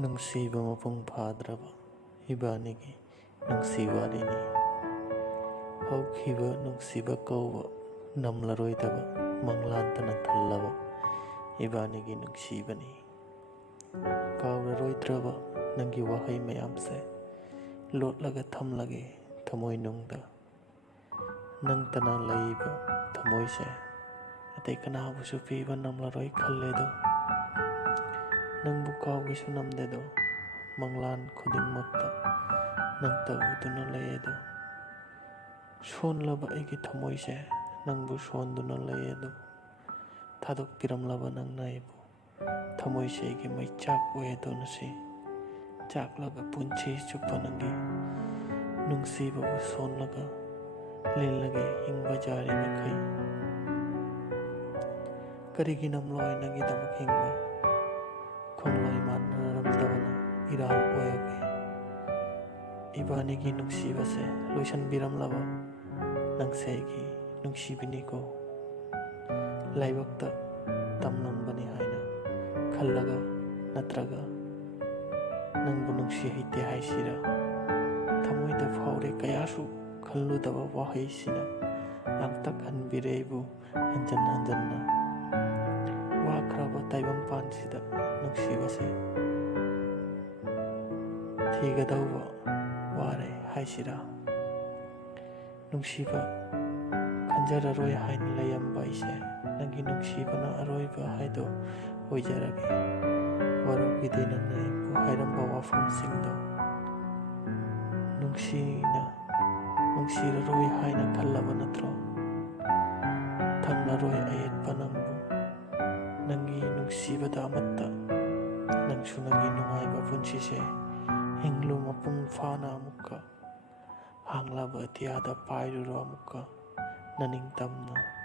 ꯅꯨꯡꯁꯤꯕ ꯃꯄꯨꯡ ꯐꯥꯗ꯭ꯔꯕ ꯏꯕꯥꯅꯤꯒꯤ ꯅꯨꯡꯁꯤ ꯋꯥꯔꯤꯅꯤ꯫ ꯍꯧꯈꯤꯕ ꯅꯨꯡꯁꯤꯕ ꯀꯧꯕ ꯅꯝꯂꯔꯣꯏꯗꯕ ꯃꯪꯂꯥꯟꯇꯅ ꯊꯜꯂꯕ ꯏꯕꯥꯅꯤꯒꯤ ꯅꯨꯡꯁꯤꯕꯅꯤ꯫ ꯀꯥꯎꯔꯔꯣꯏꯗ꯭ꯔꯕ ꯅꯪꯒꯤ ꯋꯥꯍꯩ ꯃꯌꯥꯝꯁꯦ ꯂꯣꯠꯂꯒ ꯊꯝꯂꯒꯦ ꯊꯃꯣꯏꯅꯨꯡꯗ꯫ ꯅꯪꯇꯅ ꯂꯩꯕ ꯊꯃꯣꯏꯁꯦ ꯑꯇꯩ ꯀꯅꯥꯕꯨꯁꯨ ꯄꯤꯕ ꯉꯝꯂꯔꯣꯏ ꯈꯜꯂꯦꯗꯣ꯫ ꯅꯪꯕꯨ ꯀꯥꯎꯒꯦꯁꯨ ꯉꯝꯗꯦꯗꯣ, ꯃꯪꯂꯥꯟ ꯈꯨꯗꯤꯡꯃꯛꯇ ꯅꯪꯇ ꯎꯗꯨꯅ ꯂꯩꯌꯦꯗꯣ꯫ ꯁꯣꯟꯂꯕ ꯑꯩꯒꯤ ꯊꯃꯣꯏꯁꯦ ꯅꯪꯕꯨ ꯁꯣꯟꯗꯨꯅ ꯂꯩꯌꯦꯗꯣ꯫ ꯊꯥꯗꯣꯛꯄꯤꯔꯝꯂꯕ ꯅꯪꯅ ꯑꯩꯕꯨ, ꯊꯃꯣꯏꯁꯦ ꯑꯩꯒꯤ ꯃꯩꯆꯥꯛ ꯑꯣꯏꯌꯦꯗꯣ ꯉꯁꯤ꯫ ꯆꯥꯛꯂꯕ ꯄꯨꯟꯁꯤ ꯆꯨꯞꯄ ꯅꯪꯒꯤ ꯅꯨꯡꯁꯤꯕꯕꯨ ꯁꯣꯟꯂꯒ ꯂꯦꯜꯂꯒꯦ ꯍꯤꯡꯕ ꯌꯥꯔꯤꯃꯈꯩ꯫ ꯀꯔꯤꯒꯤ ꯉꯝꯂꯣꯏ ꯅꯪꯒꯤꯗꯃꯛ ꯍꯤꯡꯕ? ꯈꯣꯡꯂꯣꯏ ꯃꯥꯟꯅꯔꯝꯗꯕꯅ ꯏꯔꯥꯜ ꯑꯣꯏꯔꯒꯦ꯫ ꯏꯕꯥꯅꯤꯒꯤ ꯅꯨꯡꯁꯤꯕꯁꯦ ꯂꯣꯏꯁꯟꯕꯤꯔꯝꯂꯕ ꯅꯪꯁꯦ ꯑꯩꯒꯤ ꯅꯨꯡꯁꯤꯕꯤꯅꯤꯀꯣ꯫ ꯂꯥꯏꯕꯛꯇ ꯇꯝꯂꯝꯕꯅꯤ ꯍꯥꯏꯅ ꯈꯜꯂꯒ, ꯅꯠꯇ꯭ꯔꯒ ꯅꯪꯕꯨ ꯅꯨꯡꯁꯤ ꯍꯩꯇꯦ ꯍꯥꯏꯁꯤꯔꯥ? ꯊꯃꯣꯏꯗ ꯐꯥꯎꯔꯦ ꯀꯌꯥꯁꯨ ꯈꯜꯂꯨꯗꯕ ꯋꯥꯍꯩꯁꯤꯅ ꯂꯥꯡꯇꯛꯍꯟꯕꯤꯔꯦ ꯑꯩꯕꯨ ꯍꯟꯖꯟ ꯍꯟꯖꯟꯅ꯫ ꯋꯥꯈ꯭ꯔꯕ ꯇꯥꯏꯕꯪꯄꯥꯟꯁꯤꯗ ꯅꯨꯡꯁꯤꯕꯁꯦ ꯊꯤꯒꯗꯧꯕ ꯋꯥꯔꯦ ꯍꯥꯏꯁꯤꯔꯥ? ꯅꯨꯡꯁꯤꯕ ꯈꯟꯖꯔꯔꯣꯏ ꯍꯥꯏꯅ ꯂꯩꯔꯝꯕ ꯑꯩꯁꯦ ꯅꯪꯒꯤ ꯅꯨꯡꯁꯤꯕꯅ ꯑꯔꯣꯏꯕ ꯍꯥꯏꯗꯣ ꯑꯣꯏꯖꯔꯒꯦ꯫ ꯋꯥꯔꯧꯈꯤꯗꯦ ꯅꯪꯅ ꯑꯩꯕꯨ ꯍꯥꯏꯔꯝꯕ ꯋꯥꯐꯝꯁꯤꯡꯗꯣ꯫ ꯅꯨꯡꯁꯤꯔꯔꯣꯏ ꯍꯥꯏꯅ ꯈꯜꯂꯕ ꯅꯠꯇ꯭ꯔꯣ? ꯊꯝꯂꯔꯣꯏ ꯑꯌꯦꯠꯄ ꯅꯪꯕꯨ ꯅꯪꯒꯤ ꯅꯨꯡꯁꯤꯕꯗ ꯑꯃꯠꯇ꯫ ꯅꯪꯁꯨ ꯅꯪꯒꯤ ꯅꯨꯡꯉꯥꯏꯕ ꯄꯨꯟꯁꯤꯁꯦ ꯍꯤꯡꯂꯨ ꯃꯄꯨꯡ ꯐꯥꯅ ꯑꯃꯨꯛꯀ꯫ ꯍꯥꯡꯂꯕ ꯑꯇꯤꯌꯥꯗ ꯄꯥꯏꯔꯨꯔꯣ ꯑꯃꯨꯛꯀ ꯅꯅꯤꯡꯇꯝꯅ꯫